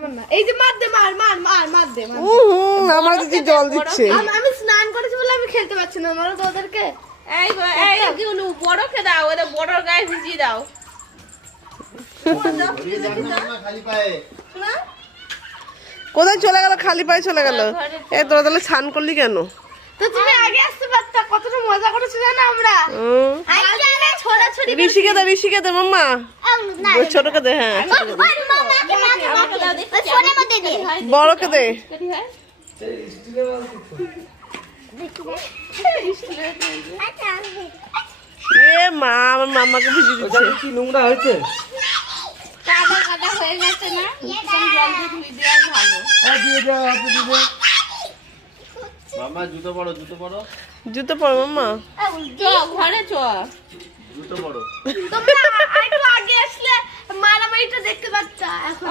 আমার না, এই যে মার দে, মার মার মার মার দে, মার দে। আমার দিদি জল দিচ্ছে। আমি স্নান করেছি বলে আমি খেলতে পারছি না, মারো তো ওদেরকে। বড়কে দাও, ওদের বড়র গায়ে ভিজিয়ে দাও। কোথায় চলে গেল? খালি পায়ে চলে গেল। এই তোরা তাহলে স্নান করলি কেন? তো তুমি আগে আসতে পারতা, কতটা মজা করেছি জানো আমরা। ছোড়াছুড়ি ঋষিকে দে, ঋষিকে দে মাম্মা। ওই ছোটকে দে, হ্যাঁ বড়কে দে। এ মা, আমার মাম্মাকে ভিজিয়ে দিচ্ছে। কি নোংরা হয়েছে? কাদা কাদা হয়ে গেছে না, জল দিয়ে ধুয়ে দেওয়াই ভালো। দিয়ে দাও, হাতে দিয়ে দাও। মামা জুতো পরো, জুতো পরো, জুতো পর মাম্মা। চ ঘরে চ। জুতো পরো। তোমরা একটু আগে আসলে মারামারিটা দেখতে পাচ্ছা। এখন